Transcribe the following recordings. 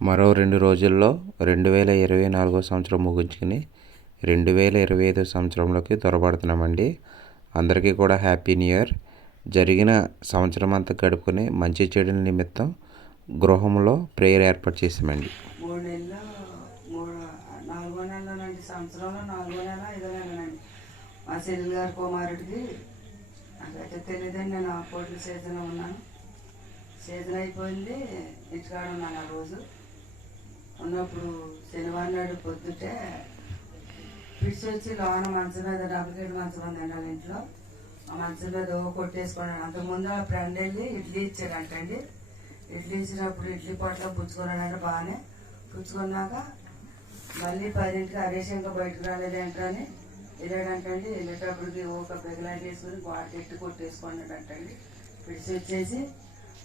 మరో రెండు రోజుల్లో రెండు వేల ఇరవై నాలుగో సంవత్సరం ముగించుకుని రెండు వేల ఇరవై ఐదో సంవత్సరంలోకి త్వరపడుతున్నామండి అందరికీ కూడా హ్యాపీ న్యూ ఇయర్. జరిగిన సంవత్సరం అంతా గడుపుకొని మంచి చెడుల నిమిత్తం గృహంలో ప్రేయర్ ఏర్పాటు చేసామండి మూడు నెలలు మూడు నాలుగో నెలలోనండి. సంవత్సరంలో నాలుగో నెల ఐదో నెలనండి. మా చెల్లి గారి కుమారుడికి నాకైతే తెలియదండి నేను ఆ కోట్ల సీజన్ ఉన్నాను. సీజన్ అయిపోయింది ఇంటికాడ ఉన్నాను ఆ రోజు. ఉన్నప్పుడు శనివారం నాడు పొద్దుటే ఫిట్స్ వచ్చి లోన మంచం మీద డబ్బులు మంచం ఉందండి వాళ్ళ ఇంట్లో. ఆ మంచం మీద ఓ కొట్టేసుకున్నాడు అంతకుముందు వాళ్ళ ఫ్రెండ్ వెళ్ళి ఇడ్లీ ఇచ్చాడంటండి. ఇడ్లీ ఇచ్చినప్పుడు ఇడ్లీ పొట్ల పుచ్చుకున్నాడంటే బాగానే. పుచ్చుకున్నాక మళ్ళీ పదింటికి హరీష్ ఇంకా బయటకు రాలేదేంటని వెళ్ళాడంటండి. వెళ్ళేటప్పటికి ఒక పెగలాట వేసుకుని గోడ ఎట్టు కొట్టేసుకున్నాడంటండి. పిడిచి వచ్చేసి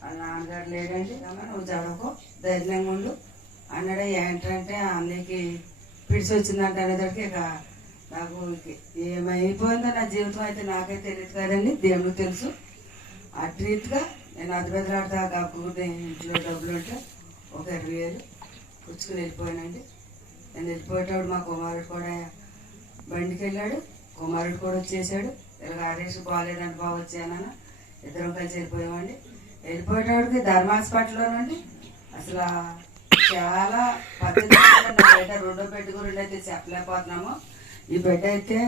వాళ్ళ నాన్నగారు లేడండి. అమ్మ నువ్వు జడకు ధైర్యంగా ఉండు. అన్నాడు ఏంటంటే అన్నయ్యకి పిడిచి వచ్చిందంట అనేదానికి ఇక నాకు ఏమైపోయిందో నా జీవితం అయితే నాకైతే తెలియదు కదండి దేవుడికి తెలుసు. అటు రీతిగా నేను అతి బెదలాడతా కాకపోతే ఇంట్లో డబ్బులు ఉంటే ఒక ఇరవై వేలు పుచ్చుకుని వెళ్ళిపోయానండి. నేను వెళ్ళిపోయేటప్పుడు మా కుమారుడు కూడా బండికి వెళ్ళాడు కుమారుడు కూడా వచ్చేసాడు. ఇలా హరీష్ బాగాలేదని బాగా వచ్చానన్న. ఇద్దరం కలిసి వెళ్ళిపోయామండి. వెళ్ళిపోయేటప్పటికి ధర్మ హాస్పిటల్లోనండి. అసలు చాలా పద్ధతి బయట రెండో బెడ్ గురించి అయితే చెప్పలేకపోతున్నాము. ఈ బెడ్ అయితే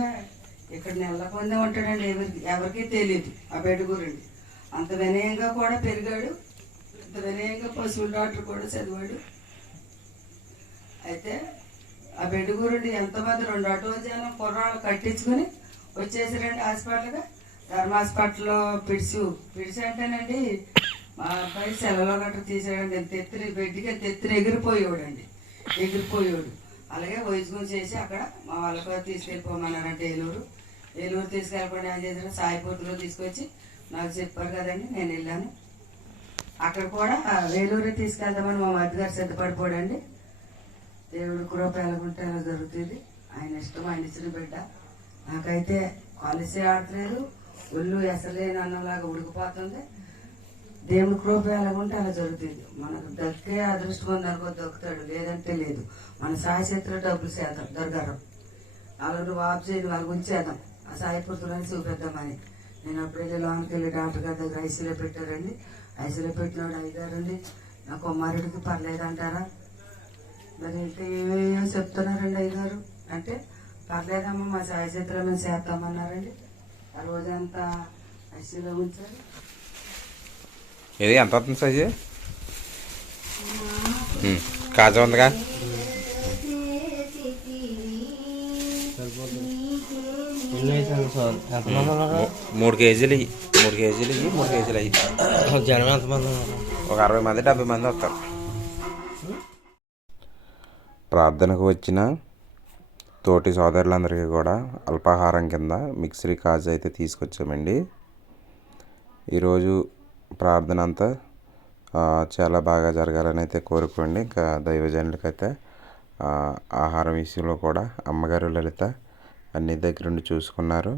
ఇక్కడ నెలకొందే ఉంటాడండి ఎవరికి ఎవరికీ తెలియదు ఆ బెడ్ గురించి. అంత వినయంగా కూడా పెరిగాడు. అంత వినయంగా పశువుల డాక్టర్ కూడా చదివాడు. అయితే ఆ బెడ్ గురించి ఎంతమంది రెండు ఆటో జనం కుర్రాళ్ళు కట్టించుకుని వచ్చేసారండి హాస్పిటల్గా ధర్మ హాస్పిటల్లో పిడిసి పిడిసి అంటేనండి మా అబ్బాయి సెలవులో గట్రా తీసాడండి తెత్తిరి బెడ్కి తెత్తిరి ఎగిరిపోయేవాడు. ఎగిరిపోయాడండి అలాగే వైద్యం చేసి అక్కడ మా వాళ్ళకి తీసుకెళ్ళిపోమన్నారంటే ఏలూరు. ఏలూరు తీసుకెళ్ళిపోయి ఏం చేసిన సాయిపోతులో తీసుకొచ్చి నాకు చెప్పారు కదండి నేను వెళ్ళాను. అక్కడ కూడా వేలూరే తీసుకెళ్దామని మా మధ్య సిద్ధపడిపోడండి. దేవుడు కృప ఎలాగుంటే అలా జరుగుతుంది. ఆయన ఇష్టం ఆయన ఇచ్చిన బిడ్డ. నాకైతే కాలేజీ ఆడలేదు ఒళ్ళు ఎసలేని అన్నలాగా ఉడికిపోతుంది. దేవుని కృప ఎలాగుంటే అలా జరుగుతుంది. మనకు దొరికే అదృష్టం ఉందనుకో దొరుకుతాడు లేదంటే లేదు. మన సాయశక్తిలో డబ్బులు చేద్దాం. దొరకరం వాళ్ళు వాపు చేయడం వాళ్ళ ఉంచేద్దాం ఆ సాయిపుత్రులని చూపెద్దామని. నేను అప్పుడైతే వెళ్ళి లోనికి వెళ్ళి డాక్టర్ గారి దగ్గర ఐసీలో పెట్టారండి. ఐసీలో పెట్టినాడు అయ్యారండి నా కుమారుడికి పర్లేదు అంటారా? మరి ఇంకా ఏమేమో చెప్తున్నారండి అయ్యగారు? అంటే పర్లేదమ్మా మా సాయచిత్రం మేము చేస్తామన్నారండి ఆ రోజంతా ఐసీలో ఉంచారు. ఇది ఎంత అవుతుంది సైజు కాజా ఉందిగా? మూడు కేజీలు ఇయ్యి. మూడు కేజీలు ఇయ్యి మూడు కేజీలు అయ్యి. జనం ఎంతమంది ఒక అరవై మంది డెబ్బై మంది వస్తారు. ప్రార్థనకు వచ్చిన తోటి సోదరులందరికీ కూడా అల్పాహారం కింద మిక్సరీ కాజు అయితే తీసుకొచ్చామండి. ఈరోజు ప్రార్థన అంతా చాలా బాగా జరగాలని అయితే కోరుకోండి. ఇంకా దైవజనులకైతే ఆహారం విషయంలో కూడా అమ్మగారు లలిత అన్ని దగ్గరుండి చూసుకున్నారు.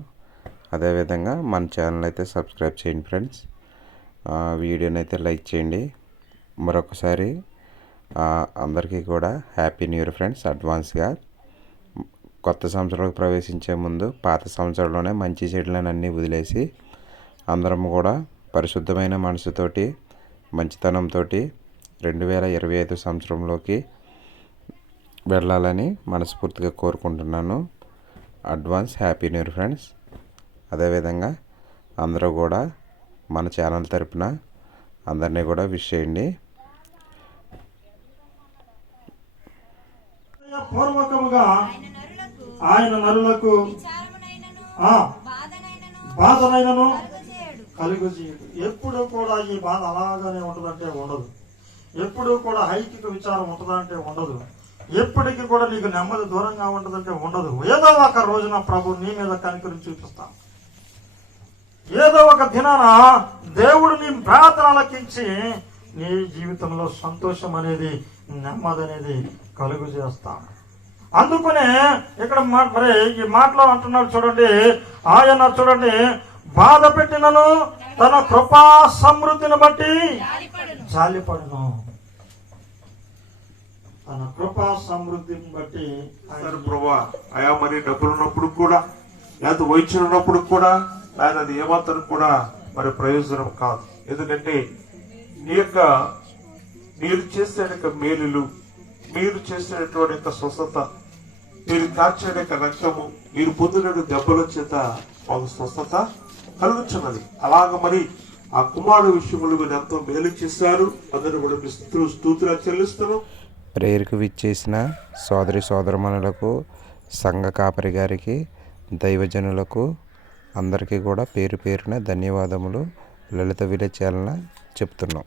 అదేవిధంగా మన ఛానల్ అయితే సబ్స్క్రైబ్ చేయండి ఫ్రెండ్స్. వీడియోని అయితే లైక్ చేయండి. మరొకసారి అందరికీ కూడా హ్యాపీ న్యూ ఇయర్ ఫ్రెండ్స్. అడ్వాన్స్గా కొత్త సంవత్సరంలోకి ప్రవేశించే ముందు పాత సంవత్సరంలోనే మంచి చెడులను అన్నీ వదిలేసి అందరం కూడా పరిశుద్ధమైన మనసుతోటి మంచితనంతో రెండు వేల ఇరవై ఐదు సంవత్సరంలోకి వెళ్ళాలని మనస్ఫూర్తిగా కోరుకుంటున్నాను. అడ్వాన్స్ హ్యాపీ న్యూ ఫ్రెండ్స్ అదేవిధంగా అందరూ కూడా మన ఛానల్ తరపున అందరినీ కూడా విష్ చేయండి. పూర్వకముగా ఆయన నరులకు బాధనైనను కలుగజేయడు. ఎప్పుడు కూడా ఈ బాధ అలాగనే ఉంటుందంటే ఉండదు. ఎప్పుడు కూడా హైకిక విచారం ఉంటుందంటే ఉండదు. ఎప్పటికీ కూడా నీకు నెమ్మది దూరంగా ఉంటుందంటే ఉండదు. ఏదో ఒక రోజున ప్రభు నీ మీద కనికరం చూపిస్తాను ఏదో ఒక దినాన దేవుడు నీ ప్రార్థన ఆలకించి నీ జీవితంలో సంతోషం అనేది నెమ్మది అనేది కలుగు చేస్తాను అందుకనే ఇక్కడ మా- మరి ఈ మాటలో అంటున్నాడు చూడండి. ఆయన చూడండి. బాధ పెట్టినను తన కృపా సమృద్ధిని బట్టి జాలిపడును. కృపా సమృద్ధిని బట్టి ఆయన సరే ప్రభా అయా మరి డబ్బులు ఉన్నప్పుడు కూడా లేదా వైద్యం ఉన్నప్పుడు కూడా ఆయన అది ఏమాత్రం కూడా మరి ప్రయోజనం కాదు. ఎందుకంటే నీ యొక్క మీరు చేసే యొక్క మేలులు మీరు చేసేటువంటి యొక్క స్వస్థత మీరు కార్చే యొక్క రక్తము మీరు పొందిన దెబ్బల చేత మాకు స్వస్థత కలుగుతున్నది అలాగ మరి ఆ కుమారుడు విషయంలో మీరు ఎంతో మేలు చేశారు. అందరూ కూడా మీ స్తు- స్తోత్రాలు చెల్లిస్తున్నాం. ప్రేయర్కు విచ్చేసిన సోదరి సోదరమణులకు సంఘ కాపరి గారికి దైవజనులకు అందరికీ కూడా పేరు పేరున ధన్యవాదములు. లలిత విలేజ్ చెప్తున్నాం.